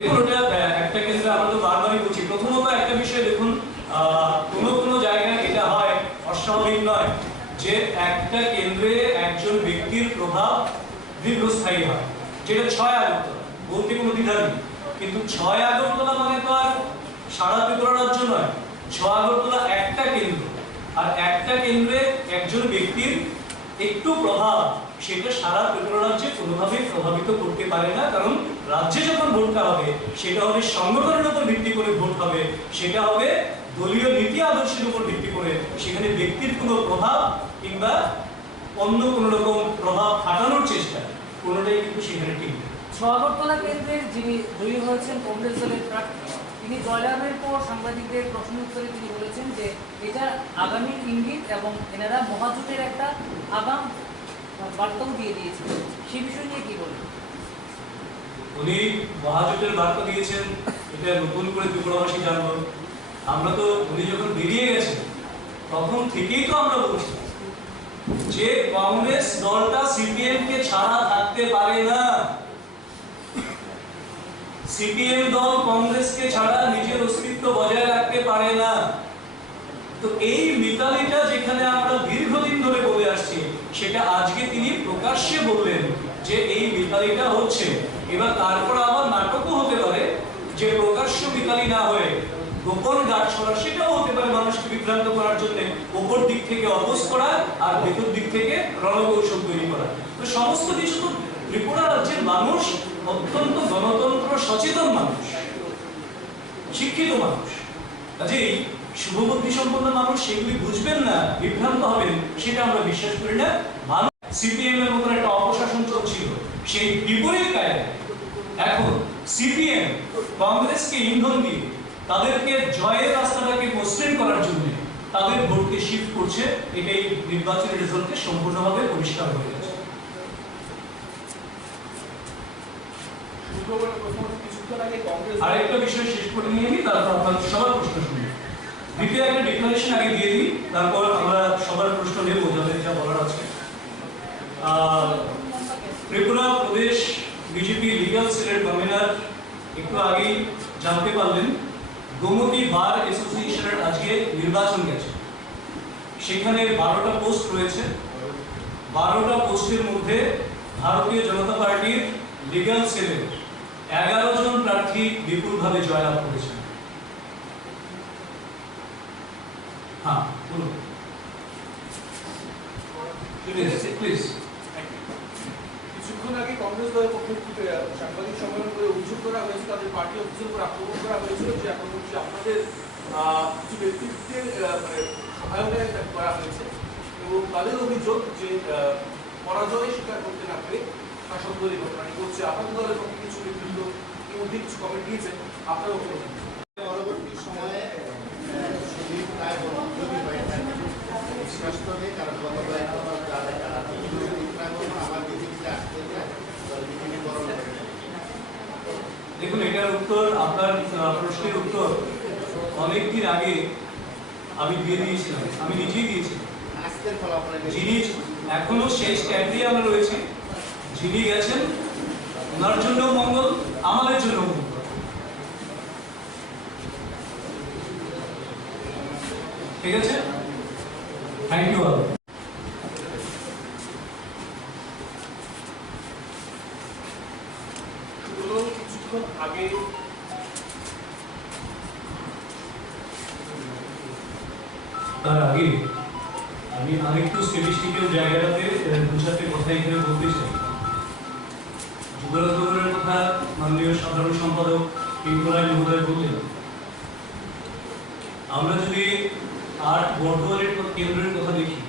একটা ক্ষেত্রে আমরা তো বারবারই বলছি, প্রথমত একটা বিষয় দেখুন, কোনো জায়গায় এটা হয় অস্বাভাবিক নয় যে একটা কেন্দ্রে একজন ব্যক্তির প্রভাব দীর্ঘস্থায়ী হয়, যেটা 6 আগরতলা বলতে কোনো দ্বিধা নেই। কিন্তু 6 আগরতলা মানে তো আর সারা ত্রিপুরা রাজ্য নয়। 6 আগরতলা একটা কেন্দ্র, আর একটা কেন্দ্রে একজন ব্যক্তির একটু প্রভাব সেটা সারা ত্রিপুরা রাজ্যে কোনোভাবেই প্রভাবিত করতে পারে না। কারণ রাজ্যে যখন ভোটটা হবে সেটা হবে সংগঠনের উপর ভিত্তি করে ভোট হবে, সেটা হবে দলীয় নীতি আদর্শের উপর ভিত্তি করে। সেখানে ব্যক্তির কোনো প্রভাব কিংবা অন্য কোনো রকম প্রভাব খাটানোর চেষ্টা কোনোটাই কিন্তু সেখানে ঠিক নেই। আগরতলা কেন্দ্রের যিনি জয়ী হয়েছেন কংগ্রেস দলের প্রার্থী, তিনি জয়লাভের পর সাংবাদিকদের প্রশ্ন উত্তরে তিনি বলেছেন যে এটা আগামী ইঙ্গিত এবং এনারা মহাজোটের একটা আগাম বার্তাও দিয়ে দিয়েছেন। সেই বিষয় নিয়ে কি বলবেন? উনি মহাজোটের বার্তা দিয়েছেন, এটা নতুন করে ত্রিপুরাবাসী জানবো। আমরা তো উনি যখন বেরিয়ে গেছেন তখন থেকেই তো আমরা বলছি যে কংগ্রেস দলটা সিপিএম কে ছাড়া থাকতে পারে না। সিপিএম দল কংগ্রেসকে ছাড়া নিজের অস্তিত্ব বজায় রাখতে পারে না। তো এই মিতালিটা যেখানে আমরা দীর্ঘদিন ধরে বলে আসছি, সেটা আজকে তিনি প্রকাশ্যে বললেন যে এই মিতালিটা হচ্ছে। এবার তারপর আবার নাটকও হতে পারে যে প্রকাশ্য মিতালি না হয়ে গোপন গাছ ছড়া, সেটাও হতে পারে মানুষকে বিভ্রান্ত করার জন্য উপর দিক থেকে অপোজ করা আর ভেতর দিক থেকে রণকৌশল তৈরি করা। তো সমস্ত কিছু তো ত্রিপুরা রাজ্যের মানুষ অত্যন্ত গণতন্ত্র সচেতন মানুষ, শিক্ষিত মানুষ, কাজেই শুভবুদ্ধি সম্পন্ন মানুষ সেগুলি বুঝবেন না, বিভ্রান্ত হবেন, সেটা আমরা বিশ্বাস করি না। মানুষ সিপিএম এর মতন একটা অপশাসন চলছিল, সেই বিপরীত কায়দায় এখন সিপিএম কংগ্রেসকে ইন্ধন দিয়ে তাদেরকে জয়ের রাস্তাটাকে মসৃণ করার জন্য তাদের ভোটকে শিফট করছে। এটাই নির্বাচনের রেজাল্টে সম্পূর্ণভাবে পরিষ্কার হয়ে গেছে। আরেকটা বিষয় শেষ করে নিয়ে নিই, তারপর আপনাদের সবার প্রশ্ন শুনি। দ্বিতীয় একটা ডিক্লারেশন আগে দিয়ে দিই, তারপর আমরা সবার প্রশ্ন নেব যাদের যা বলার আছে। ত্রিপুরা প্রদেশ বিজেপি লিগাল সেলের কনভেনার একটু আগেই জানতে পারলেন গোমতী বার অ্যাসোসিয়েশনের আজকে নির্বাচন গেছে। সেখানে 12টা পোস্ট রয়েছে। 12টা পোস্টের মধ্যে ভারতীয় জনতা পার্টির লিগাল সেলের 11 জন প্রার্থী বিপুলভাবে জয়লাভ করেছেন। হ্যাঁ, বলুন প্লিজ। কিছুক্ষণ আগে কংগ্রেস দলের পক্ষ থেকে সাংবাদিক সম্মেলন করে অভিযোগ করা হয়েছে, তাদের পার্টি অফিসের উপর আক্রমণ করা হয়েছিল যে আপনাদের কিছু ব্যক্তিত্বের সহায়তায় করা হয়েছে, এবং তাদের অভিযোগ যে পরাজয় স্বীকার করতে না পেরে শাসক দল এই ঘটনাটি করছে। আপনাদের দলের পক্ষে কিছু ব্যক্তিত্ব ইতিমধ্যে কিছু কমেন্ট দিয়েছেন, আপনারা পরবর্তী সময়ে দেখুন, এটার উত্তর, আপনার প্রশ্নের উত্তর অনেকদিন আগে আমি দিয়ে দিয়েছিলাম, আমি নিজেই দিয়েছিলাম। যিনি এখনো সেই স্ট্যান্ডে আমরা রয়েছি, যিনি গেছেন ওনার জন্য মঙ্গল, আমাদের জন্য মঙ্গল। ঠিক আছে, থ্যাংক ইউ অল। কিছুক্ষণ আগে তার আগে আমি আরেকটু স্ট্যাটিস্টিক্যাল জায়গাটাতে বুঝাতে কথা এখানে বলতে চাই। যুগরাজের কথা মাননীয় সাধারণ সম্পাদক পিঙ্করায় মহোদয় বললেন, আমরা যদি 8 বর্ধমানের কেন্দ্রের কথা দেখি,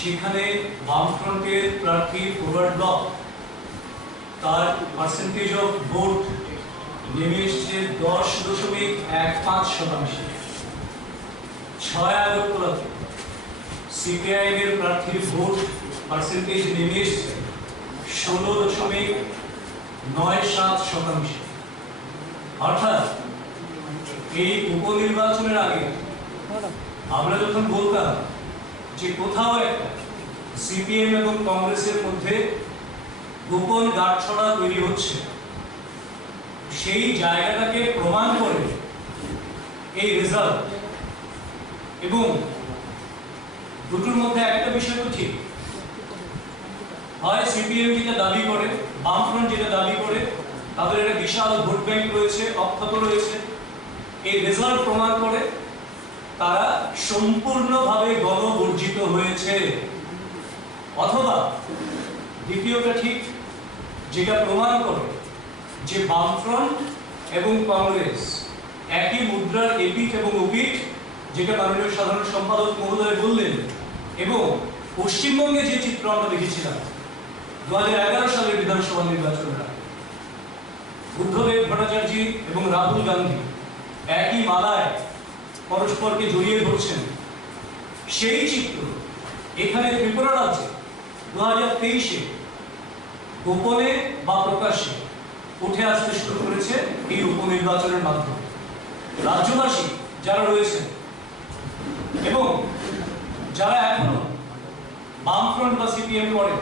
সেখানে বামফ্রন্টের প্রার্থী ফরওয়ার্ড ব্লক তার পার্সেন্টেজ অফ ভোট নেমে এসছে 10.15%। 6 আগরতলাতে সিপিআইএম এর প্রার্থীর ভোট পার্সেন্টেজ নেমে এসছে 16.97%। অর্থাৎ এই উপনির্বাচনের আগে আমরা যখন বলতাম যে কোথাও একটা সিপিএম এবং কংগ্রেসের মধ্যে গোপন গাঁটছড়া তৈরি হচ্ছে, সেই জায়গাটাকে প্রমাণ করে এই রেজাল্ট। এবং দুটোর মধ্যে একটা বিষয় তো ঠিক, হয় সিপিএম যেটা দাবি করে, বামফ্রন্ট যেটা দাবি করে, তাদের একটা বিশাল ভোট ব্যাংক রয়েছে, অক্ষত রয়েছে, এই রেজাল্ট প্রমাণ করে তারা সম্পূর্ণভাবে গণবর্জিত হয়েছে। অথবা দ্বিতীয়টা ঠিক, যেটা প্রমাণ করে যে বামফ্রন্ট এবং কংগ্রেস একই মুদ্রার এপিঠ এবং ওপিঠ, যেটা মাননীয় সাধারণ সম্পাদক মহোদয় বললেন। এবং পশ্চিমবঙ্গে যে চিত্র আমরা দেখেছিলাম 2011 সালের বিধানসভা নির্বাচনের আগে, বুদ্ধদেব ভট্টাচার্য এবং রাহুল গান্ধী একই মালায় পরস্পরকে জড়িয়ে ধরছেন, সেই চিত্র এখানে ত্রিপুরা রাজ্যে 2023-এ গোপনে বা প্রকাশ্যে উঠে আসতে শুরু করেছে এই উপনির্বাচনের মাধ্যমে। রাজ্যবাসী যারা রয়েছেন এবং যারা এখনো বামফ্রন্ট বা সিপিএম করেন,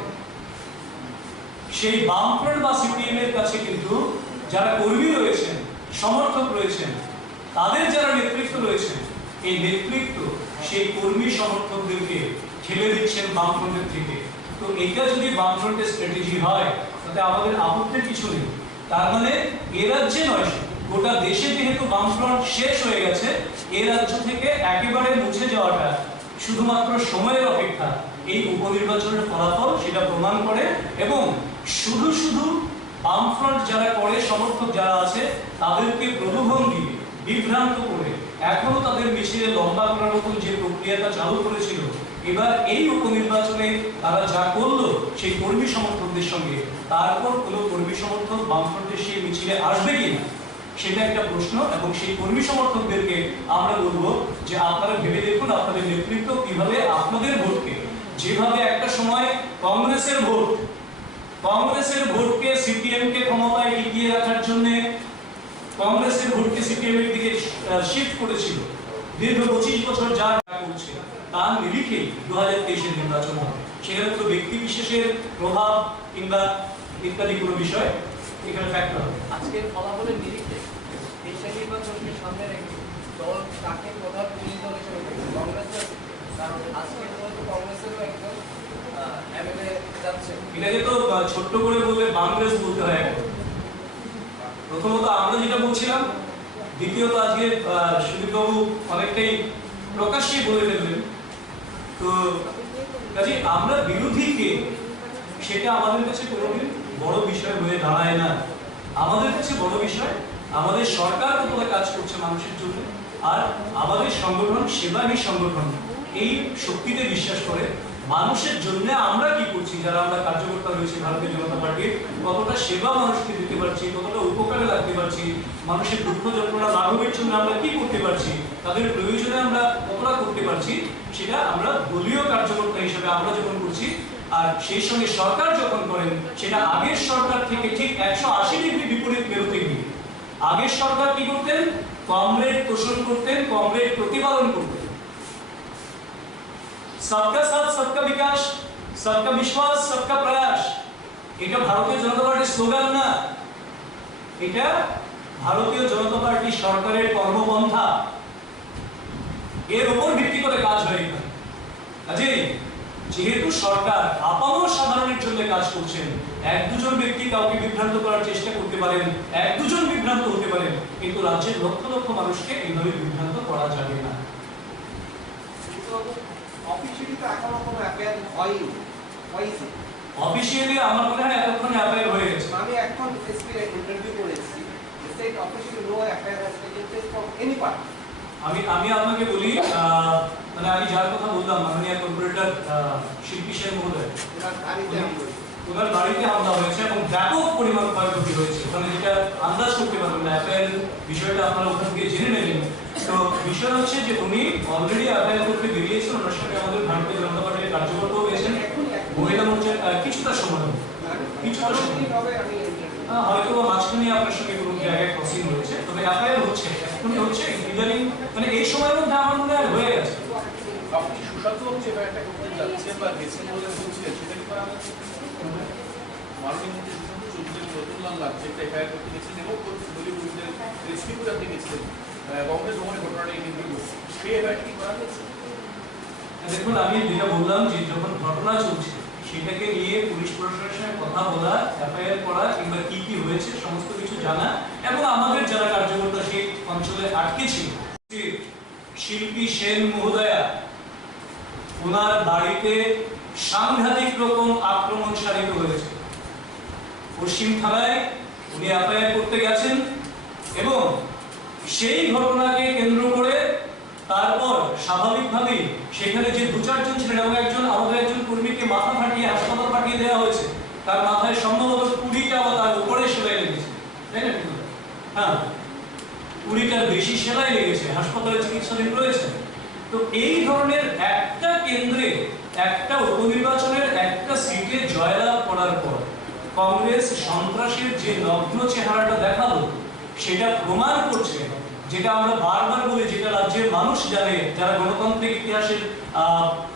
সেই বামফ্রন্ট বা সিপিএম এর কাছে কিন্তু যারা কর্মী রয়েছেন, সমর্থক রয়েছেন, তাদের যারা নেতৃত্ব রয়েছেন, এই নেতৃত্ব সেই কর্মী সমর্থকদেরকে ঠেলে দিচ্ছেন বামফ্রন্টের থেকে। তো এটা যদি বামফ্রন্টের স্ট্র্যাটেজি হয় তাতে আমাদের আপত্তির কিছু নেই। তার মানে এ রাজ্যে নয়, গোটা দেশে যেহেতু বামফ্রন্ট শেষ হয়ে গেছে, এ রাজ্য থেকে একেবারে মুছে যাওয়াটা শুধুমাত্র সময়ের অপেক্ষা। এই উপনির্বাচনের ফলাফল সেটা প্রমাণ করে। এবং শুধু শুধু বামফ্রন্ট যারা করে, সমর্থক যারা আছে, তাদেরকে প্রলোভন দিয়ে বিভ্রান্ত করে এখনো তাদের মিছিলে লম্বা করার মতন যে প্রক্রিয়াটা চালু করেছিল, এবার এই উপনির্বাচনে তারা যা করলো সেই কর্মী সমর্থকদের সঙ্গে, তারপর কোনো কর্মী সমর্থক বামফ্রন্টের সেই মিছিলে আসবে কিনা সেটা একটা প্রশ্ন। এবং সেই কর্মী সমর্থকদেরকে আমরা বলবো যে আপনারা ভেবে দেখুন আপনাদের নেতৃত্ব কিভাবে আপনাদের ভোটকে, যেভাবে একটা সময় কংগ্রেসের ভোটকে সিপিএম কে ক্ষমতায় টিকিয়ে রাখার জন্য কংগ্রেসের ভোটকে সিপিএম এর দিকে শিফট করেছিল, দীর্ঘ 25 বছর যা করছে তার নিরিখে 2023-এর নির্বাচন হবে। সেখানে তো ব্যক্তি বিশেষের প্রভাব কিংবা ইত্যাদি কোনো বিষয় এখানে ফ্যাক্টর হবে। আজকের ফলাফলের নিরিখে এই নির্বাচনকে সামনে রেখে দল তাকে প্রধান বিরোধী দল হিসেবে দেখবে কংগ্রেসের, কারণ আজকের পর্যন্ত কংগ্রেসেরও একজন এমএলএ যাচ্ছে। এটাকে তো ছোট্ট করে বললে কংগ্রেস বলতে হয়। প্রথমত আমরা যেটা বলছিলাম, দ্বিতীয়ত আজকে সুদীপবাবু অনেকটাই প্রকাশ্যে বলে ফেললেন। তো কাজে আমরা বিরোধী কে সেটা আমাদের কাছে কোনোদিন বড় বিষয় হয়ে দাঁড়ায় না। আমাদের কাছে বড় বিষয় আমাদের সরকার কতটা কাজ করছে মানুষের জন্য, আর আমাদের সংগঠন সেবাহী সংগঠন এই শক্তিতে বিশ্বাস করে মানুষের জন্য আমরা কি করছি, যারা আমরা কার্যকর্তা রয়েছে ভারতীয় জনতা পার্টির, কতটা সেবা মানুষকে দিতে পারছি, কতটা উপকারে লাগতে পারছি, মানুষের দুঃখ যন্ত্রণা লাঘবের জন্য আমরা কি করতে পারছি, তাদের প্রয়োজনে আমরা কতটা করতে পারছি, সেটা আমরা দলীয় কার্যকর্তা হিসেবে আমরা যখন করছি। আর সেই সঙ্গে সরকার যখন করেন, সেটা আগের সরকার থেকে ঠিক 180 ডিগ্রি বিপরীত বেরোতে গিয়ে আগের সরকার কি করতেন, কমরেড পোষণ করতেন, কমরেড প্রতিপালন করতেন। सबका साथ सबका विकास, सबका विश्वास, सबका प्रयास, এটা ভারতীয় জনতা পার্টির স্লোগান না, এটা ভারতীয় জনতা পার্টি সরকারের কর্মপন্থা। এর উপর ভিত্তি করে কাজ হয় এখানে। কাজেই যেহেতু সরকার আপামর সাধারণের জন্য কাজ করছেন, এক দুজন ব্যক্তি কাউকে বিভ্রান্ত করার চেষ্টা করতে পারেন, এক দুজন বিভ্রান্ত হতে পারেন, কিন্তু রাজ্যের লক্ষ লক্ষ মানুষকে এইভাবে বিভ্রান্ত করা যাবে না। অফিসিয়ালি তো এখনো কোনো অ্যাফেয়ার হয়নি, হয়েছে অফিসিয়ালি আমার মনে হয় এতক্ষণে অ্যাপ্লাই হয়ে গেছে। আমি এখন এসপি ইন্টারভিউ করেছি, state officially no affair has taken place from any party. আমি আপনাকে বলি, মানে আমি যার কথা বললাম মাননীয় কর্পোরেটর শিল্পী সেন মহোদয়, ওনার বাড়িতে হামলা হয়েছে এবং ব্যাপক পরিমাণ ক্ষয়ক্ষতি হয়েছে। ওখানে যেটা আন্দাজ করতে পারবেন না, অ্যাপেল বিষয়টা আপনারা ওখান থেকে জেনে নেবেন। তো বিষয় হচ্ছে যে উনি অলরেডি অ্যাপেল করতে বেরিয়েছেন, ওনার সঙ্গে আমাদের ভারতীয় জনতা পার্টির কার্যকর্তাও গেছেন, মহিলা মোর্চার কিছুটা সময় হয়তো মাঝখানে আপনার সঙ্গে কোনো জায়গায় ক্রসিং হয়েছে, তবে অ্যাপেল হচ্ছে, এখনই হচ্ছে, ইদানিং মানে এই সময়ের মধ্যে আমার মনে হয় হয়ে গেছে। আপনি সুশান্ত বাবু যে ব্যাপারটা করতে যাচ্ছেন বা গেছেন বলে বলছিলেন, সেটা কি মাননীয় মন্ত্রী সুশান্ত চৌধুরী রতনলাল নাথ যেটা এফআইআর করতে গেছিলেন এবং দলীয় কর্মীদের রেস্কিউ করে আপনি গেছিলেন কংগ্রেস ভবনের ঘটনাটি কিন্তু সেই এফআইআর কি করা হয়েছে? দেখুন, আমি যেটা বললাম যে যখন ঘটনা চলছে সেটাকে নিয়ে পুলিশ প্রশাসনের সঙ্গে কথা বলা, এফআইআর করা কিংবা কি কি হয়েছে সমস্ত কিছু জানা, এবং আমাদের যারা কার্যকর্তা সেই অঞ্চলে আটকে ছিল, শিল্পী সেন মহোদয়া, ওনার বাড়িতে সাংঘাতিক রকম আক্রমণ সারিত হয়েছে। পশ্চিম থানায় উনি এফআইআর করতে গেছেন এবং সেই ঘটনাকে কেন্দ্র করে তারপর স্বাভাবিকভাবেই সেখানে যে দু চারজন ছিলেন এবং আমাদের একজন কর্মীকে মাথা ফাটিয়ে হাসপাতাল পাঠিয়ে দেওয়া হয়েছে, তার মাথায় সম্ভবত 20টা বা তার উপরে সেলাই লেগেছে, তাই না? হ্যাঁ, 20টার বেশি সেলাই লেগেছে, হাসপাতালে চিকিৎসাধীন রয়েছে। তো এই ধরনের একটা কেন্দ্রে, একটা উপনির্বাচনের একটা সিটে জয়লাভ করার পর কংগ্রেস সন্ত্রাসের যে নগ্ন চেহারাটা দেখালো, সেটা প্রমাণ করছে, যেটা আমরা বারবার বলি, যেটা রাজ্যের মানুষ জানে, যারা গণতান্ত্রিক ইতিহাসের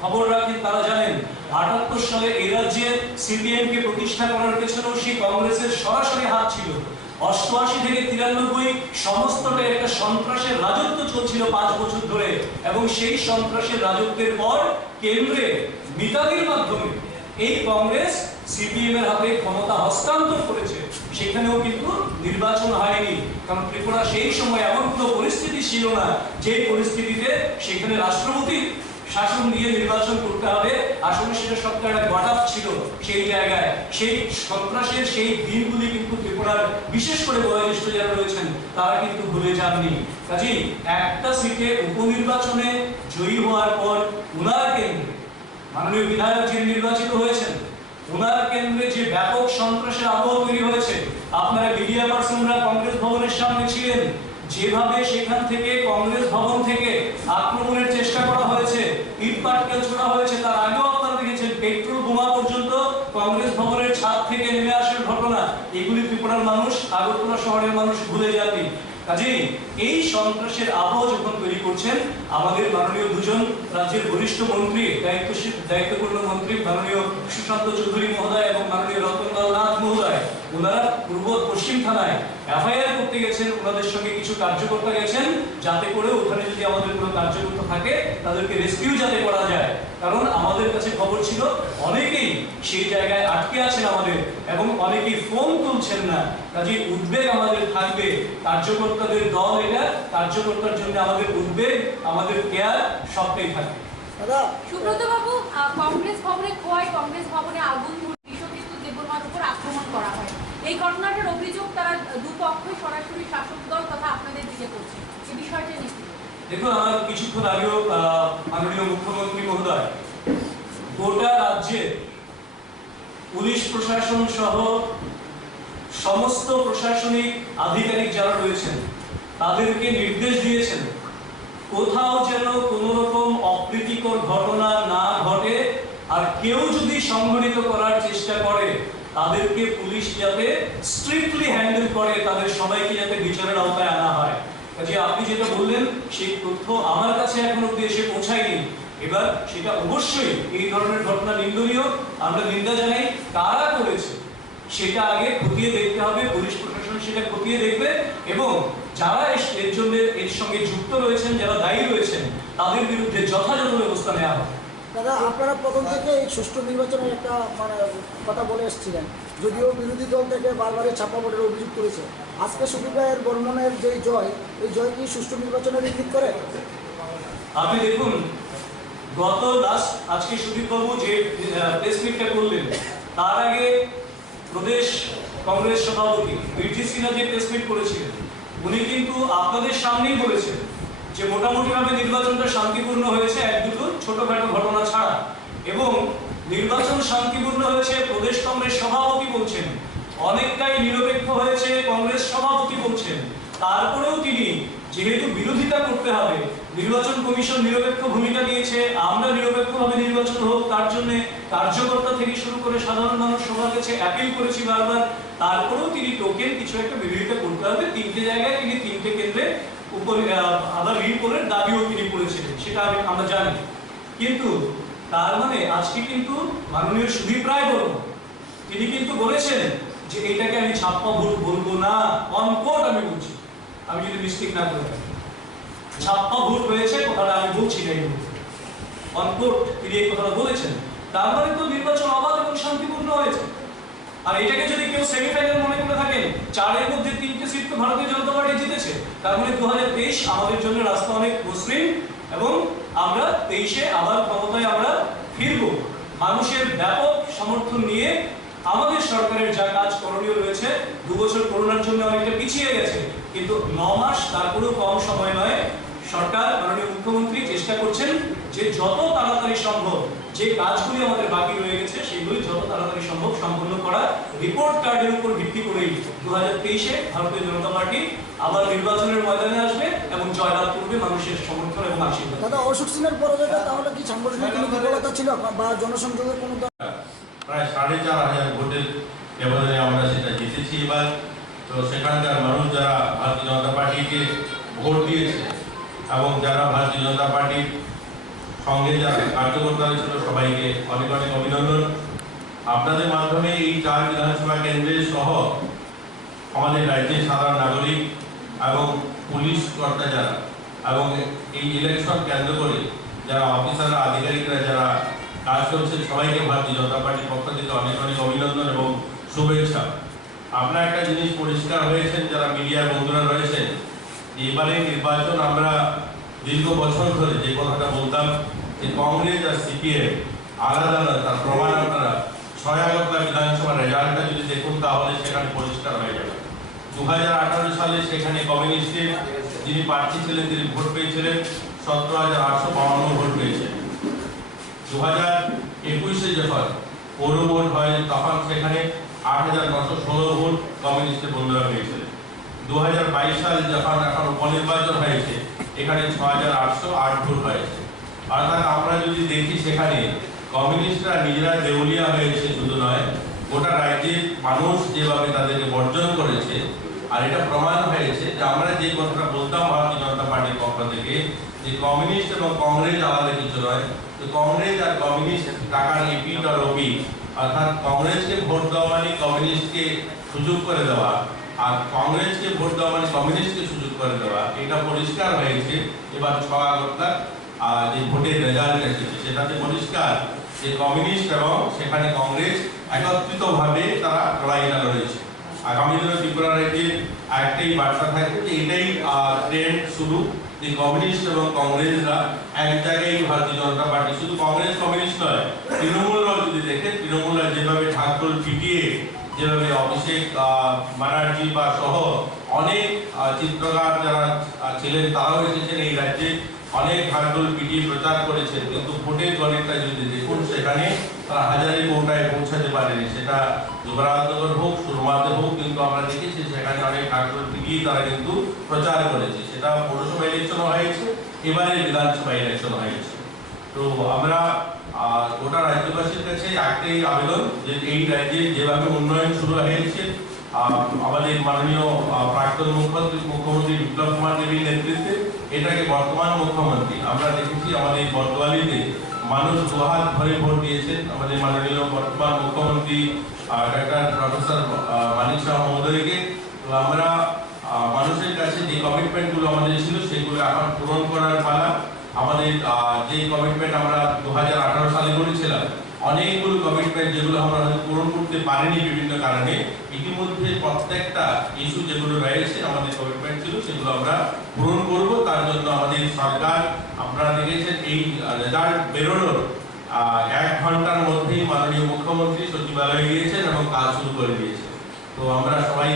খবর রাখেন তারা জানেন, 78 সালে এই রাজ্যে সিপিএম কে প্রতিষ্ঠা করার পেছনেও সেই কংগ্রেসের সরাসরি হাত ছিল। 88 থেকে 93 সমস্তটা একটা সন্ত্রাসের রাজত্ব চলছিল 5 বছর ধরে, এবং সেই সন্ত্রাসের রাজত্বের পর কেন্দ্রে মিতালির মাধ্যমে এই কংগ্রেস সিপিএম এর হাতে ক্ষমতা হস্তান্তর করেছে। সেখানেও কিন্তু নির্বাচন হয়নি, কারণ ত্রিপুরা সেই সময় এমন কোনো পরিস্থিতি ছিল না যে পরিস্থিতিতে সেখানে রাষ্ট্রপতি শাসন দিয়ে নির্বাচন করতে হবে। আসলে সেটা সরকারের গটাপ ছিল সেই জায়গায়। সেই সন্ত্রাসের সেই দিনগুলি কিন্তু ত্রিপুরার বিশেষ করে বয়োজ্যেষ্ঠ যারা রয়েছেন তারা কিন্তু ভুলে যাননি। কাজেই একটা সিটে উপনির্বাচনে জয়ী হওয়ার পর উনার কেন্দ্রে মাননীয় বিধায়ক যিনি নির্বাচিত হয়েছেন, ওনার কেন্দ্রে যে ব্যাপক সন্ত্রাসের আবহ তৈরি হয়েছে, আপনারা মিডিয়া পার্সনরা কংগ্রেস ভবনের সামনে ছিলেন, যেভাবে সেখান থেকে কংগ্রেস ভবন থেকে আক্রমণের চেষ্টা করা হয়েছে, ইট পাটকেল ছোড়া হয়েছে, তার আগেও আপনারা দেখেছেন পেট্রোল বোমা পর্যন্ত কংগ্রেস ভবনের ছাদ থেকে নেমে আসার ঘটনা। এগুলি ত্রিপুরার মানুষ, আগরতলা শহরের মানুষ ভুলে যাননি। কাজেই এই সন্ত্রাসের আবহ যখন তৈরি করছেন, আমাদের মাননীয় দুজন রাজ্যের বরিষ্ঠ মন্ত্রী, দায়িত্বপূর্ণ মন্ত্রী মাননীয় সুশান্ত চৌধুরী মহোদয় এবং মাননীয় রতনলাল নাথ মহোদয়, ওনারা পূর্ব পশ্চিম থানায় এফআইআর করতে গেছেন। ওনাদের সঙ্গে কিছু কার্যকর্তা গেছেন, যাতে করে ওখানে যদি আমাদের কোনো কার্যকর্তা থাকে তাদেরকে রেস্কিউ যাতে করা যায়। কারণ আমাদের কাছে খবর ছিল অনেকেই সেই জায়গায় আটকে আছেন আমাদের, এবং অনেকেই ফোন তুলছেন না। কাজে উদ্বেগ আমাদের থাকবে, কার্যকর্তাদের দল এটা, কার্যকর্তার জন্য আমাদের উদ্বেগ, আমাদের কেয়ার সবটাই থাকবে। সুব্রত বাবু, কংগ্রেস ভবনে খোয়াই কংগ্রেস ভবনে আগুন বিশ্বজিৎ দেববর্মার উপর আক্রমণ করা হয়, এই ঘটনাটার অভিযোগ তারা দুপক্ষই সরাসরি শাসক দল তথা আপনাদের দিকে করছে, এই বিষয়টা নিয়ে দেখুন, আমার কিছুক্ষণ আগেও মাননীয় মুখ্যমন্ত্রী মহোদয় গোটা রাজ্যে পুলিশ প্রশাসন সহ সমস্ত প্রশাসনিক আধিকারিক যারা রয়েছেন তাদেরকে নির্দেশ দিয়েছেন, কোথাও যেন কোনো রকম অপ্রীতিকর ঘটনা না ঘটে, আর কেউ যদি সংগঠিত করার চেষ্টা করে তাদেরকে পুলিশ যাতে স্ট্রিক্টলি হ্যান্ডেল করে, তাদের সবাইকে যাতে বিচারের আওতায় আনা হয়। কাজে আপনি যেটা বললেন সেই তথ্য আমার কাছে এখনো অব্দি এসে পৌঁছায়নি। এবার সেটা অবশ্যই এই ধরনের ঘটনা নিন্দনীয়, আমরা নিন্দা জানাই। কারা করেছে সেটা আগে খতিয়ে দেখতে হবে, পুলিশ প্রশাসন সেটা খতিয়ে দেখবে, এবং যারা এর জন্য এর সঙ্গে যুক্ত রয়েছেন, যারা দায়ী রয়েছেন, তাদের বিরুদ্ধে যথাযথ ব্যবস্থা নেওয়া হবে। দাদা, আপনারা প্রথম থেকে এই সুষ্ঠু নির্বাচনের একটা কথা বলে এসেছিলেন, যদিও বিরোধী দল থেকে বারবারই ছাপ্পা ভোটের অভিযোগ করেছে। আজকে সুদীপ রায়ের বর্মনের যে জয়, এই জয় কি সুষ্ঠু নির্বাচনের ইঙ্গিত করে? আপনি দেখুন, আজকে সুদীপ বাবু যে প্রেস মিটটা করলেন, তার আগে প্রদেশ কংগ্রেস সভাপতি বীরজিৎ সিনহা যে প্রেস মিট করেছিলেন, উনি কিন্তু আপনাদের সামনেই বলেছেন যে মোটামুটিভাবে নির্বাচনটা শান্তিপূর্ণ হয়েছে, এক দুটো ছোটখাটো ঘটনা ছাড়া, এবং নির্বাচন শান্তিপূর্ণ হয়েছে প্রদেশ কংগ্রেস সভাপতি বলছেন, অনেকটাই নিরপেক্ষ হয়েছে কংগ্রেস সভাপতি বলছেন। তারপরেও তিনি যেহেতু বিরোধিতা করতে হবে, নির্বাচন কমিশন নিরপেক্ষ ভূমিকা নিয়েছে, আমরা নিরপেক্ষভাবে নির্বাচন হোক তার জন্য কার্যকর্তা থেকে শুরু করে সাধারণ মানুষ সবার কাছে অ্যাপিল করেছি বারবার, তারপরেও তিনি টোকেন কিছু একটা বিরোধিতা করতে হবে। 3টে জায়গায় তিনি 3টে কেন্দ্রে আবার রিপোর্টের দাবিও তিনি করেছিলেন, সেটা আমরা জানি। কিন্তু তার মানে আজকে কিন্তু মাননীয় সুদীপ রায় বর্মন তিনি কিন্তু বলেছেন যে এইটাকে আমি ছাপ্পা ভোট বলবো না, অনকোট আমি বলছি, আমি যদি মিস্টেক না করে থাকি। ছাপ্পা ভোট হয়েছে কথাটা আমি বলছি না, এই মুহূর্তে অনকোট তিনি এই কথাটা বলেছেন। তার মানে তো নির্বাচন অবাধ এবং শান্তিপূর্ণ হয়েছে। আর এটাকে যদি কেউ সেমিফাইনাল মনে করে থাকেন, 4-এর মধ্যে 3টে সিট তো ভারতীয় জনতা পার্টি জিতেছে, তার মানে 2023 আমাদের জন্য রাস্তা অনেক মসৃণ এবং আমরা 23-এ আবার ক্ষমতায় আমরা ফিরব। মানুষের ব্যাপক সমর্থন নিয়ে আমাদের সরকারের যা কাজ করণীয় রয়েছে, 2 বছর করোনার জন্য অনেকটা পিছিয়ে গেছে, কিন্তু 9 মাস তারপরেও কম সময় নয়। সরকার, মাননীয় মুখ্যমন্ত্রী চেষ্টা করছেন যে যত তাড়াতাড়ি সম্ভব যে কাজগুলি আমাদের বাকি রয়ে গেছে সেগুলি যত তাড়াতাড়ি সম্ভব সম্পন্ন করা। রিপোর্ট কার্ডের উপর ভিত্তি করেই 2023-এ ভারতীয় জনতা পার্টি আবার নির্বাচনের ময়দানে আসবে এবং জয়লাভ করবে মানুষের সমর্থন এবং আশীর্বাদ। দাদা, অশোক সিংহের পরাজয়টা তাহলে কি সাংগঠনিক কোনো দুর্বলতা ছিল বা জনসংযোগের কোনো প্রায় 4,500 ভোটের ব্যবধানে আমরা সেটা জিতেছি এবার। তো সেখানকার মানুষ যারা ভারতীয় জনতা পার্টিকে ভোট দিয়েছে এবং যারা ভারতীয় জনতা পার্টির সঙ্গে যারা কার্যকর্তা ছিল সবাইকে অনেক অনেক অভিনন্দন। আপনাদের মাধ্যমে এই 4 বিধানসভা কেন্দ্রের সহ আমাদের রাজ্যের সাধারণ নাগরিক এবং পুলিশ কর্তা যারা এবং এই ইলেকশন কেন্দ্র করে যারা অফিসাররা, আধিকারিকরা যারা কাজ করছেন সবাইকে ভারতীয় জনতা পার্টির পক্ষ থেকে অনেক অনেক অভিনন্দন এবং শুভেচ্ছা। আপনার একটা জিনিস পরিষ্কার হয়েছেন যারা মিডিয়ার বন্ধুরা রয়েছেন, এবারে নির্বাচন আমরা দীর্ঘ বছর ধরে যে কথাটা বলতাম যে কংগ্রেস আর সিপিএম আলাদা না, তার প্রমাণ আপনারা 6 আগরতলা বিধানসভার রেজাল্টটা যদি দেখুন তাহলে সেখানে পরিষ্কার হয়ে যাবে। 2018 সালে সেখানে কমিউনিস্টের যিনি প্রার্থী ছিলেন তিনি ভোট পেয়েছিলেন 17,852 ভোট পেয়েছেন। 2021-এ যখন পৌর ভোট হয় তখন সেখানে 8,916 ভোট কমিউনিস্টের বন্ধুরা পেয়েছিলেন। 2022 সালে যখন এখন উপনির্বাচন হয়েছে এখানে 6,808 ভোট হয়েছে। অর্থাৎ আমরা যদি দেখি সেখানে কমিউনিস্টরা নিজেরা দেউলিয়া হয়েছে শুধু নয়, গোটা রাজ্যের মানুষ যেভাবে তাদেরকে বর্জন করেছে। আর এটা প্রমাণ হয়েছে যে আমরা যে কথাটা বলতাম ভারতীয় জনতা পার্টির পক্ষ থেকে যে কমিউনিস্ট এবং কংগ্রেস আলাদা কিছু নয়, তো কংগ্রেস আর কমিউনিস্ট টাকার এপিট আর ওপি, অর্থাৎ কংগ্রেসকে ভোট দেওয়া মানে কমিউনিস্টকে সুযোগ করে দেওয়া আর কংগ্রেসকে ভোট দেওয়া মানে কমিউনিস্টকে সুযোগ করে দেওয়া। এটা পরিষ্কার হয়েছে এবার 6 আগরতলা যে ভোটের রেজাল্ট এসেছে সেটাতে পরিষ্কার যে কমিউনিস্ট এবং সেখানে কংগ্রেস একত্রিতভাবে তারা লড়াইটা লড়েছে। আগামী দিনে ত্রিপুরা রাজ্যে একটাই বার্তা থাকবে যে এটাই ট্রেন্ড শুরু, যে কমিউনিস্ট এবং কংগ্রেসরা এক জায়গায় ভারতীয় জনতা পার্টি, শুধু কংগ্রেস কমিউনিস্ট নয়, তৃণমূলরাও যদি দেখে তৃণমূলরা যেভাবে ঢাকঢোল পিটিয়ে যেভাবে অভিষেক ব্যানার্জি বা সহ অনেক চিত্রকার যারা ছিলেন তারাও এসেছেন এই রাজ্যে, অনেক ঢাকঢোল পিটিয়ে প্রচার করেছেন, কিন্তু ভোটের গণিতটা যদি দেখুন সেখানে তারা হাজারে কোটায় পৌঁছাতে পারেনি। সেটা যুবরাজনগর হোক, সুরমাতে হোক, কিন্তু আমরা দেখেছি সেখানে অনেক ঢাকঢোল পিটিয়ে তারা কিন্তু প্রচার করেছে। সেটা পৌরসভা ইলেকশন হয়েছে, এবারে বিধানসভা ইলেকশন হয়েছে। তো আমরা গোটা রাজ্যবাসীর কাছে একটাই আবেদন যে এই রাজ্যে যেভাবে উন্নয়ন শুরু হয়েছে আমাদের মাননীয় প্রাক্তন মুখ্যমন্ত্রী বিপ্লব কুমার দেবের নেতৃত্বে, এটাকে বর্তমান মুখ্যমন্ত্রী আমরা দেখেছি আমাদের বর্তমানে মানুষ দুহাত ভরে ভোট দিয়েছেন আমাদের মাননীয় বর্তমান মুখ্যমন্ত্রী ডাক্তার প্রফেসর মানিক শাহ মহোদয়কে। তো আমরা মানুষের কাছে যে কমিটমেন্টগুলো আমাদের ছিল সেগুলো এখন পূরণ করার পালা। আমাদের যে কমিটমেন্ট আমরা 2018 সালে করেছিলাম, অনেকগুলো কমিটমেন্ট যেগুলো আমরা পূরণ করতে পারিনি বিভিন্ন কারণে, ইতিমধ্যে প্রত্যেকটা ইস্যু যেগুলো রয়েছে আমাদের কমিটমেন্ট ছিল সেগুলো আমরা পূরণ করব। তার জন্য আমাদের সরকার, আপনারা দেখেছেন এই রেজাল্ট বেরোনোর 1 ঘন্টার মধ্যেই মাননীয় মুখ্যমন্ত্রী সচিবালয়ে গিয়েছেন এবং কাজ শুরু করে দিয়েছেন। তো আমরা সবাই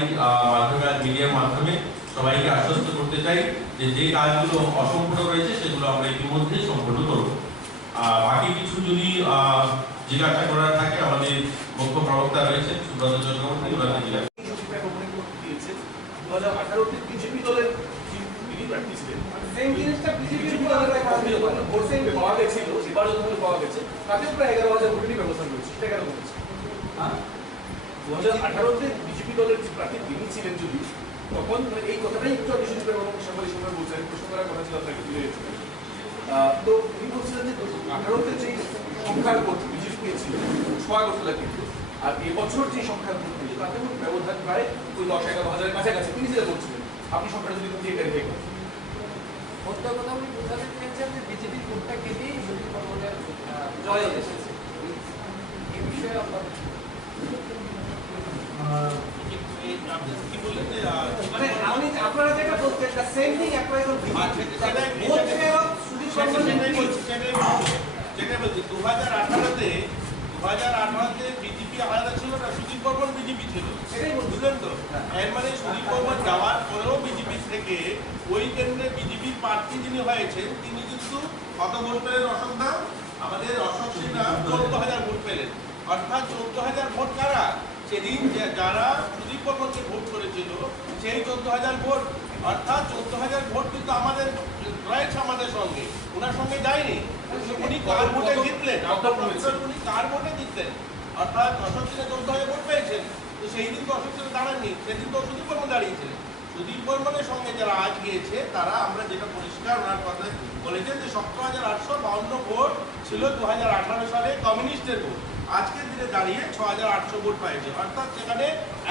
মাধ্যমে মিডিয়ার মাধ্যমে সবাইকে আশ্বস্ত করতে চাই যে যে কাজগুলো অসম্পূর্ণ রয়েছে সেগুলো আমরা ইতিমধ্যেই সম্পূর্ণ করব। বাকি কিছু যদি জিজ্ঞাসা করার থাকে আমাদের মুখ্য প্রবক্তা রয়েছে সুব্রত চক্রবর্তী, ওনাকে জিজ্ঞাসা। 2018-তে বিজেপি দলের যিনি প্রার্থী ছিলেন সেম জিনিসটা বিজেপি ভোট পাওয়া গেছিল, নির্বাচন হলে পাওয়া গেছে, তাতেও প্রায় 11,000 ভোটেরই ব্যবস্থা রয়েছে। সেটা কেন বলেছে? 2018-তে বিজেপি দলের যে প্রার্থী তিনি ছিলেন যদি, তখন এই কথাটাই একটু আগে শুনতে এবং সাংবাদিক সম্মেলনে বলছেন, প্রশ্ন করার কথা ছিল আপনাকে তুলে গেছিলেন। তো উনি বলছিলেন যে 18-তে যে সংখ্যার ভোট বিজেপি পেয়েছিল 6 আগরতলা কিন্তু আর এবছর যে সংখ্যা ভোট দিল তাতে ব্যবধান প্রায় ওই 10-11 হাজারের কাছাকাছি, তিনি যেটা বলছিলেন। আপনি সংখ্যাটা যদি একটু ভেরিফাই করেন। ভোটটা কথা উনি বোঝাতে চেয়েছেন যে বিজেপির ভোটটা কেটেই সুদীপ বর্মনের জয় এসেছে। এই বিষয়ে আপনার মানে আমি আপনারা যেটা বলছেন the same thing applies on BJP. Vote ফেরত সুদীপ বর্মনের যেটা বলছি 2018-তে বিজেপি আলাদা ছিল না, সুদীপ বর্মন বিজেপি ছিল, সেটাই বলছি। বুঝলেন তো? এর মানে সুদীপ বর্মন যাওয়ার পরেও বিজেপি থেকে ওই কেন্দ্রে বিজেপির প্রার্থী যিনি হয়েছেন তিনি কিন্তু কত ভোট পেলেন অশোক দা? আমাদের অশোক সিনহা 14,000 ভোট পেলেন। অর্থাৎ 14,000 ভোট কারা? সেদিন যারা সুদীপ বর্মনকে ভোট করেছিল সেই 14,000 ভোট। অর্থাৎ 14,000 ভোট কিন্তু আমাদের রয়েছে আমাদের সঙ্গে, ওনার সঙ্গে যায়নি। উনি কার ভোটে জিতলেন? উনি কার ভোটে জিতলেন? অর্থাৎ অশোক সিনহা 14,000 ভোট পেয়েছেন, তো সেই দিন তো অশোক সিনহা দাঁড়াননি, সেদিন তো সুদীপ বর্মন দাঁড়িয়েছিলেন। সুদীপ বর্মনের সঙ্গে যারা আজ গিয়েছে তারা, আমরা যেটা পরিষ্কার ওনার কথা বলেছেন যে 17,852 ভোট ছিল 2018 সালে কমিউনিস্টের ভোট, আজকের দিনে দাঁড়িয়ে 6,800 ভোট পাইছে। অর্থাৎ সেখানে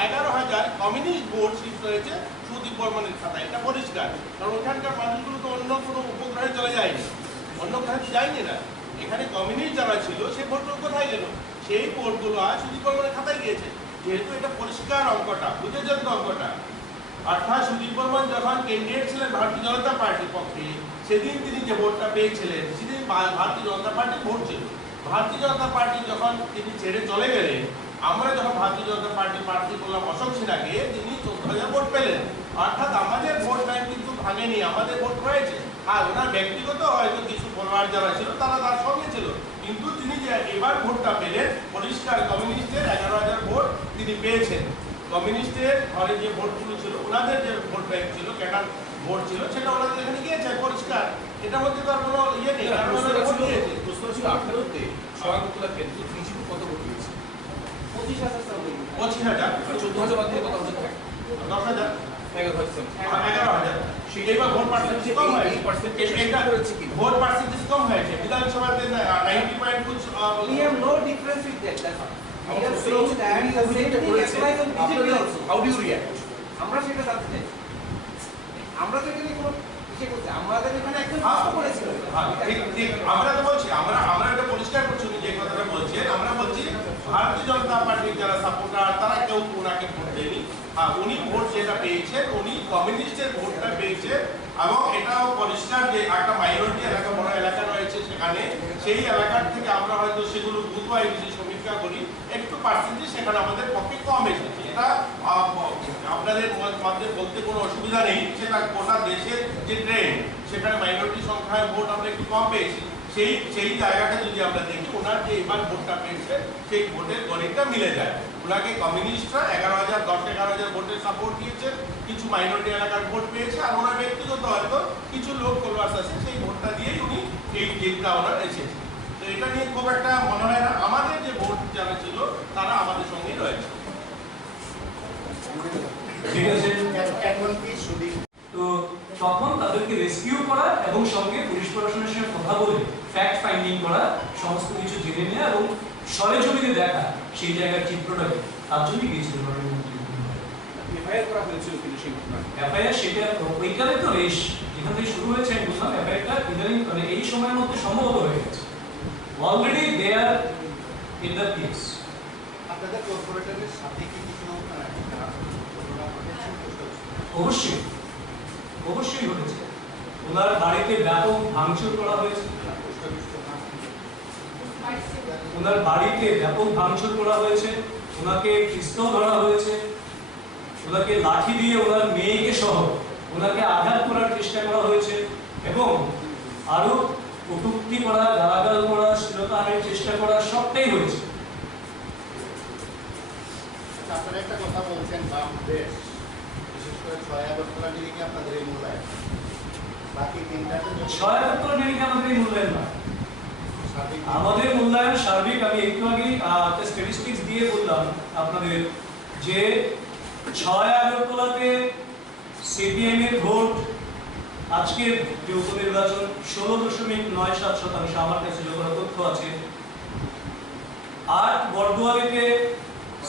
11,000 কমিউনিস্ট ভোট শিফট হয়েছে সুদীপ বর্মনের খাতায়, এটা পরিষ্কার। কারণ ওখানকার মানুষগুলো তো অন্য কোনো উপগ্রহে চলে যায়নি, অন্য গ্রহে যায়নি না, এখানে কমিউনিস্ট যারা ছিল সেই ভোটগুলো কোথায় গেল? সেই ভোটগুলো আজ সুদীপ বর্মনের খাতায় গিয়েছে। যেহেতু এটা পরিষ্কার অঙ্কটা, বুঝেছেন তো অঙ্কটা? অর্থাৎ সুদীপ বর্মন যখন ক্যান্ডিডেট ছিলেন ভারতীয় জনতা পার্টির পক্ষে, সেদিন তিনি যে ভোটটা পেয়েছিলেন সেদিন ভারতীয় জনতা পার্টির ভোট ছিল। ভারতীয় জনতা পার্টি যখন তিনি ছেড়ে চলে গেলেন, আমরা যখন ভারতীয় জনতা পার্টির প্রার্থী করলাম অশোক সিনহাকে, তিনি 14,000 ভোট পেলেন। অর্থাৎ আমাদের ভোট ব্যাংক কিন্তু ভাঙেনি, আমাদের ভোট রয়েছে। আর ওনার ব্যক্তিগত হয়তো কিছু ফলোয়ার যারা ছিল তারা তার সঙ্গে ছিল, কিন্তু তিনি যে এবার ভোটটা পেলেন পরিষ্কার কমিউনিস্টের 11,000 ভোট তিনি পেয়েছেন। কমিউনিস্টের ঘরে যে ভোটগুলো ছিল, ওনাদের যে ভোট ব্যাংক ছিল, ক্যাডার ভোট ছিল, সেটা ওনাদের এখানে গিয়েছে পরিষ্কার। এটার মধ্যে তো আর কোনো ইয়ে নেই। প্রশ্ন ছিল 18-তে সরাগতলা কেন্দ্রে বিজেপি কত ভোট পেয়েছে? 25,000 সামথিং। 25,000, 14,000 বাদ দিয়ে কত হাজার থাকে? 10,000, 11,000। 11,000। এইবার ভোট পার্সেন্টেজ কম হয়েছে, এই percentage এটা করেছে কি? ভোট পার্সেন্টেজ কম হয়েছে বিধানসভাতে 90 point Kuch. We have no difference with that. That's all. We are So, saying that the same thing applies on BJP also. How do you react? আমরা সেটা জানতে চাই। আমরা তো এখানে কোনো ইসে করছি, আমাদের এখানে একজন প্রশ্ন করেছিল। ঠিক, আমরা তো বলছি, আমরা এটা পরিষ্কার করছি, উনি যে কথাটা বলছেন, আমরা বলছি ভারতীয় জনতা পার্টির যারা সাপোর্টার তারা কেউ ওনাকে ভোট দেয়নি। উনি ভোট যেটা পেয়েছেন, উনি কমিউনিস্টের ভোটটা পেয়েছেন। এবং এটাও পরিষ্কার যে একটা মাইনরিটি এলাকা, বড় এলাকা রয়েছে সেখানে, সেই এলাকার থেকে আমরা হয়তো সেগুলো বুথ ওয়াইজ সমীক্ষা করি, একটু পার্সেন্টেজ সেখানে আমাদের পক্ষে কম এসেছে। এটা আপনাদের মধ্যে বলতে কোনো অসুবিধা নেই, সেটা গোটা দেশের যে ট্রেন্ড, সেখানে মাইনরিটি সংখ্যায় ভোট আমরা একটু কম পেয়েছি। সেই জায়গাটা যদি আমরা দেখি, ওনার যে এবার ভোটটা পেয়েছে সেই ভোটের গণিতটা মিলে যায়। ওনাকে কমিউনিস্টরা 11,000, 10-11,000 ভোটের সাপোর্ট দিয়েছে, কিছু মাইনরিটি এলাকার ভোট পেয়েছে, আর ওনার ব্যক্তিগত হয়তো কিছু লোক ফলোয়ার্স আছে, সেই ভোটটা দিয়েই উনি এই জিতটা ওনার এসেছে। তো এটা নিয়ে খুব একটা মনে হয় না, আমাদের যে ভোট যারা ছিল তারা আমাদের সঙ্গেই রয়েছে। ঠিক আছে, তো তখন তাদেরকে রেস্কিউ করা এবং সঙ্গে পুলিশ প্রশাসনের সঙ্গে কথা বলে ফ্যাক্ট ফাইন্ডিং করা, সমস্ত কিছু জেনে নেওয়া এবং সরেজমিনে দেখা সেই জায়গার চিত্রটাকে, তার জন্যই গিয়েছিল প্রধানমন্ত্রী। এফআইআর করা হয়েছিল কিন্তু সেই ঘটনায়। এফআইআর সেটা ওইখানে তো রেশ যেখান থেকে শুরু হয়েছে, আমি বললাম এফআইআরটা ইদানিং মানে এই সময়ের মধ্যে সম্ভবত হয়ে গেছে। Already they are in the case. আপনাদের কর্পোরেটরের সাথে কি কিছু অবশ্যই অবশ্যই ঘটেছে। ওনার বাড়িতে ব্যাপক ভাঙচুর করা হয়েছে, ওনার বাড়িতে ব্যাপক ভাঙচুর করা হয়েছে, ওনাকে পিস্তল ধরা হয়েছে, ওনাকে লাঠি দিয়ে ওনার মেয়েকে সহ ওনাকে আঘাত করার চেষ্টা করা হয়েছে এবং আরো কটূক্তি করা, গালাগাল করা, শ্লীলতাহানির চেষ্টা করা, সবটাই হয়েছে। আপনারা একটা কথা বলছেন, বাম দেশ বিশেষ করে 6 আগরতলা নিরিখে আপনাদের এই মূল্যায়ন, বাকি তিনটাতে 6 আগরতলা নিরিখে আমাদের এই মূল্যায়ন না, আমাদের মূল্যায়ন সার্বিক। আমি একটু আগে স্ট্যাটিস্টিক্স দিয়ে বললাম আপনাদের যে 6 আগরতলাতে সিপিএম এর ভোট আজকের যে উপনির্বাচন 16.97%, আমার কাছে যতটা তথ্য আছে। 8 বরদোয়ালিতে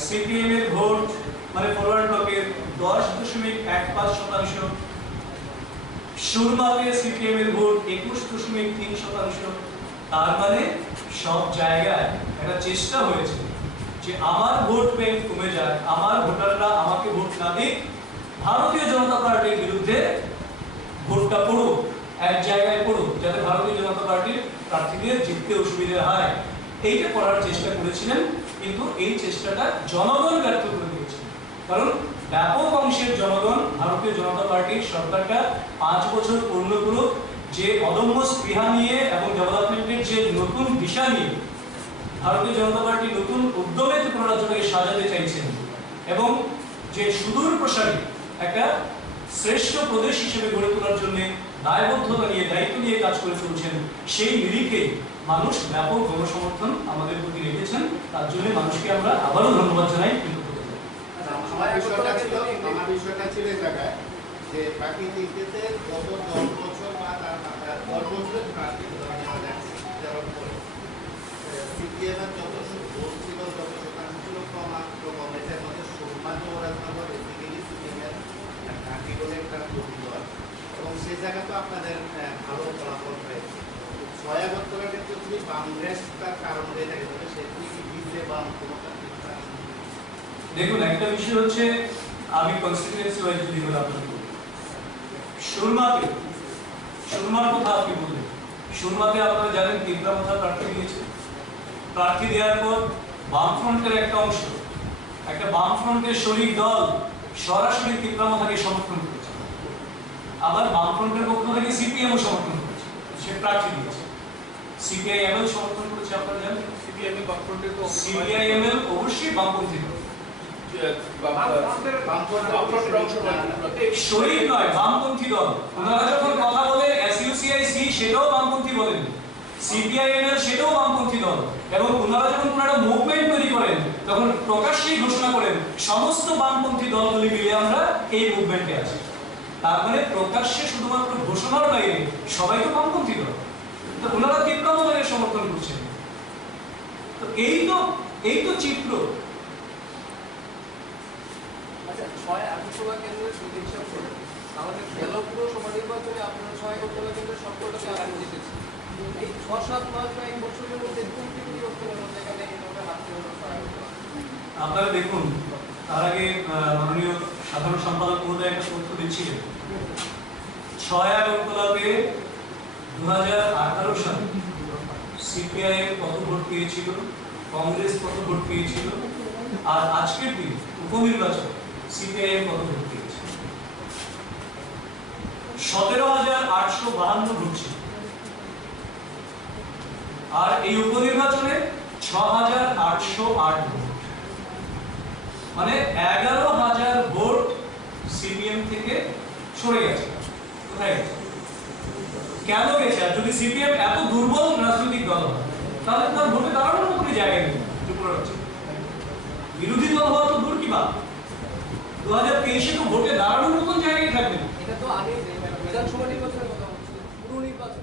সিপিএম এর ভোট মানে ফরওয়ার্ড ব্লকের 10.15%, সুরমাতে সিপিএম এর ভোট 21.3%। তার মানে সব জায়গায় একটা চেষ্টা হয়েছে যে আমার ভোট ব্যাংক কমে যায়, আমার ভোটাররা আমাকে ভোট না দিক, ভারতীয় জনতা পার্টির বিরুদ্ধে ভোটটা পড়ুক, এক জায়গায় পড়ুক, যাতে ভারতীয় জনতা পার্টির প্রার্থীদের জিততে অসুবিধা হয়। এইটা করার চেষ্টা করেছিলেন, কিন্তু এই চেষ্টাটা জনগণ ব্যর্থ করে দিয়েছে। কারণ ব্যাপক অংশের জনগণ ভারতীয় জনতা পার্টির সরকারটা 5 বছর পূর্ণ করুক, যে অদম্য স্পৃহা নিয়ে এবং ডেভেলপমেন্টের যে নতুন দিশা নিয়ে ভারতীয় জনতা পার্টি নতুন উদ্যমে ত্রিপুরা রাজ্যকে সাজাতে চাইছেন এবং যে সুদূর প্রসারী একটা শ্রেষ্ঠ প্রদেশ হিসেবে গড়ে তোলার জন্য দায়বদ্ধতা নিয়ে, দায়িত্ব নিয়ে কাজ করে চলছেন, সেই নিরিখে মানুষ ব্যাপক গণসমর্থন আমাদের প্রতি রেখেছেন। তার জন্য মানুষকে আমরা আবারও ধন্যবাদ জানাই। আমার বিষয়টা ছিল এই জায়গায় যে প্রাকৃতিক ক্ষেত্রে গত 10 বছর বা তার 10 বছরের প্রাকৃতিক দেওয়ার পরে সিপিএম এর যত ভোট ছিল, যত শতাংশ ছিল, ক্রমাগত কংগ্রেসের মধ্যে সৌভাগ্যরাজনগর বেসিক্যালি সিপিএম এর ঘাঁটি বলে একটা প্রতিদল, এবং সেই জায়গা তো আপনাদের ভালো ফলাফল হয়েছে। 6 আগরতলার ক্ষেত্রে যদি কংগ্রেস তার কারণ হয়ে থাকে তাহলে সেটি কি দিতে বা কোনো দেখুন, একটা বিষয় হচ্ছে, আমি কনস্টিটিউয়েন্সি ওয়াইজ যদি বলি আপনাকে, সুরমার কথা আপনি বললেন। সুরমাতে আপনারা জানেন তিপ্রামথা প্রার্থী দিয়েছে। প্রার্থী দেওয়ার পর বামফ্রন্টের একটা অংশ, একটা বামফ্রন্টের শরিক দল সরাসরি তিপ্রামথাকে সমর্থন করেছে, আবার বামফ্রন্টের পক্ষ থেকে সিপিএমও সমর্থন করেছে, সে প্রার্থী দিয়েছে। সিপিআইএমএল সমর্থন করেছে, আপনারা জানেন। সিপিআইএমএল অবশ্যই বামপন্থী দল, শরীর নয়, বামপন্থী দল। ওনারা যখন কথা বলেন এসইউসিআইসি সেটাও বামপন্থী বলেন, সিপিআইএমএল সেটাও বামপন্থী দল, এবং ওনারা যখন কোনো একটা মুভমেন্ট তৈরি করেন তখন প্রকাশ্যেই ঘোষণা করেন সমস্ত বামপন্থী দলগুলি মিলে আমরা এই মুভমেন্টে আছি। তার মানে প্রকাশ্যে শুধুমাত্র ঘোষণার বাইরে সবাই তো বামপন্থী দল, তো ওনারা তিপ্রামথাকে সমর্থন করছেন। তো এই তো চিত্র। আচ্ছা, 6 আগরতলা কেন্দ্রের যদি হিসাব করেন তাহলে বেলপুর সভা নির্বাচনে আপনারা 6 আগরতলা কেন্দ্রের সবকটাকে আগে জিতেছে। এই 6-7 মাস বা 1 বছরের মধ্যে কোনটি পরিবর্তনের মধ্যে এখানে এইভাবে হাতে হলো 6 আগরতলা? আপনারা দেখুন, তার আগে মাননীয় সাধারণ সম্পাদক মহোদয় একটা তথ্য দিচ্ছিলেন। 6 আগরতলাতে 2018 সালে সিপিআইএম কত ভোট পেয়েছিল, কংগ্রেস কত ভোট পেয়েছিল, আর আজকের দিন উপনির্বাচন সিপিআইএম কত ভোট পেয়েছে? 17,852 ভোট ছিল, আর এই উপনির্বাচনে 6,808 ভোট, মানে 11,000 ভোট সিপিএম থেকে সরে গেছে। কোথায় গেছে, কেন গেছে? আর যদি সিপিএম এত দুর্বল রাজনৈতিক দল হয় তাহলে তার ভোটে দাঁড়ানোর মতো কোনো জায়গা নেই ত্রিপুরা রাজ্যে। বিরোধী দল হওয়া তো দূর কি বা, 2023-এ তো ভোটে দাঁড়ানোর মতন জায়গায় থাকবে না। এটা তো আগে বিধানসভা নির্বাচনের কথা হচ্ছে, পুরো নির্বাচন